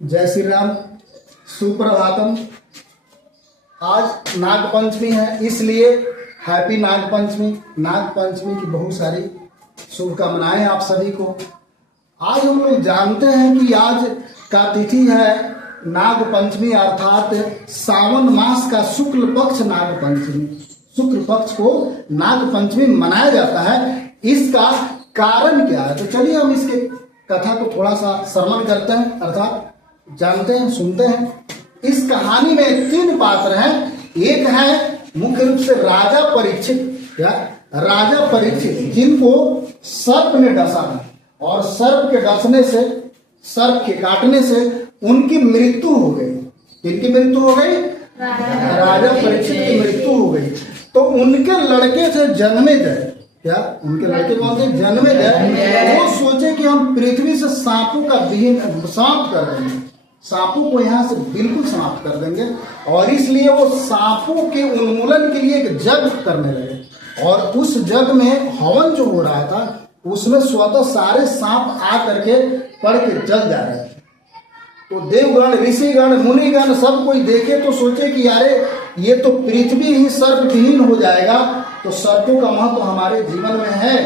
जय श्री राम, सुप्रभातम। आज नाग पंचमी है, इसलिए हैप्पी नाग पंचमी। नाग पंचमी की बहुत सारी शुभकामनाएं आप सभी को। आज हम लोग जानते हैं कि आज का तिथि है नाग पंचमी, अर्थात सावन मास का शुक्ल पक्ष नाग पंचमी। शुक्ल पक्ष को नाग पंचमी मनाया जाता है। इसका कारण क्या है, तो चलिए हम इसके कथा को थोड़ा सा श्रवण करते हैं, अर्थात जानते हैं, सुनते हैं। इस कहानी में 3 पात्र हैं। एक है मुख्य रूप से राजा परीक्षित, या राजा परीक्षित, जिनको सर्प ने डसा है और सर्प के डसने से, सर्प के काटने से उनकी मृत्यु हो गई। किनकी मृत्यु हो गई? राजा परीक्षित की मृत्यु हो गई। तो उनके लड़के थे जन्मेजय, क्या उनके लड़के कौन थे? जन्मेजय। वो सोचे कि हम पृथ्वी से सांपों का विहीन समाप्त कर देंगे, सांपों को यहाँ से बिल्कुल समाप्त कर देंगे। और इसलिए वो सांपों के उन्मूलन के लिए एक यज्ञ करने लगे। और उस यज्ञ में हवन जो हो रहा था, उसमें स्वतः सारे सांप आ करके पड़ के जल जा रहे थे। तो देवगण, ऋषिगण, मुनिगण सब कोई देखे तो सोचे कि यारे ये तो पृथ्वी ही सर्प विहीन हो जाएगा। तो सर्पों का महत्व हमारे जीवन में है,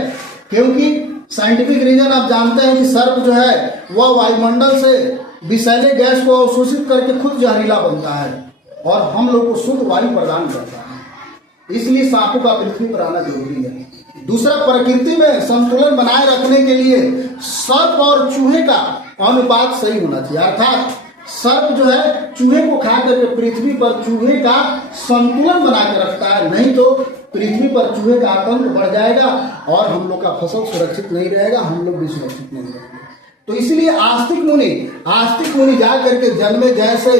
क्योंकि साइंटिफिक रीजन आप जानते हैं कि सर्प जो है वह वायुमंडल से विषैले गैस को अवशोषित करके खुद जहरीला बनता है और हम लोग को शुद्ध वायु प्रदान करता है। इसलिए सांपों का पृथ्वी पर आना जरूरी है। दूसरा, प्रकृति में संतुलन बनाए रखने के लिए सर्प और चूहे का अनुपात सही होना चाहिए। अर्थात सर्प जो है चूहे को खा करके पृथ्वी पर चूहे का संतुलन बना के रखता है, नहीं तो पृथ्वी पर चूहे का आतंक बढ़ जाएगा और हम लोग का फसल सुरक्षित नहीं रहेगा, हम लोग भी सुरक्षित नहीं रहेंगे। तो इसलिए आस्तिक मुनि जा करके जन्मेजय से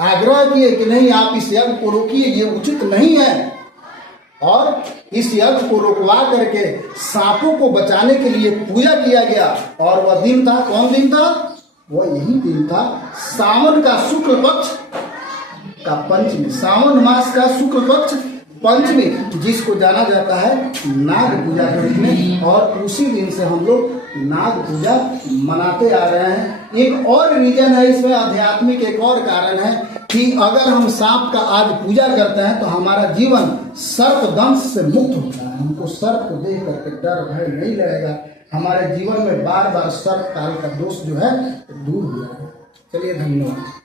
आग्रह किए कि नहीं, आप इस यज्ञ को रोकिए, ये उचित नहीं है। और इस यज्ञ को रोकवा करके सांपों को बचाने के लिए पूजा किया गया। और वह दिन था, कौन दिन था? वह यही दिन था सावन का शुक्ल पक्ष का पंचमी, सावन मास का शुक्ल पक्ष पंचमी, जिसको जाना जाता है नाग पूजा के रूप में। और उसी दिन से हम लोग नाग पूजा मनाते आ रहे हैं। एक और रीजन है इसमें, आध्यात्मिक एक और कारण है कि अगर हम सांप का आज पूजा करते हैं तो हमारा जीवन सर्प दंश से मुक्त होता है। हमको सर्प को देख करके डर भय नहीं लगेगा। हमारे जीवन में बार बार सर्प काल का दोष जो है दूर हो जाएगा। चलिए, धन्यवाद।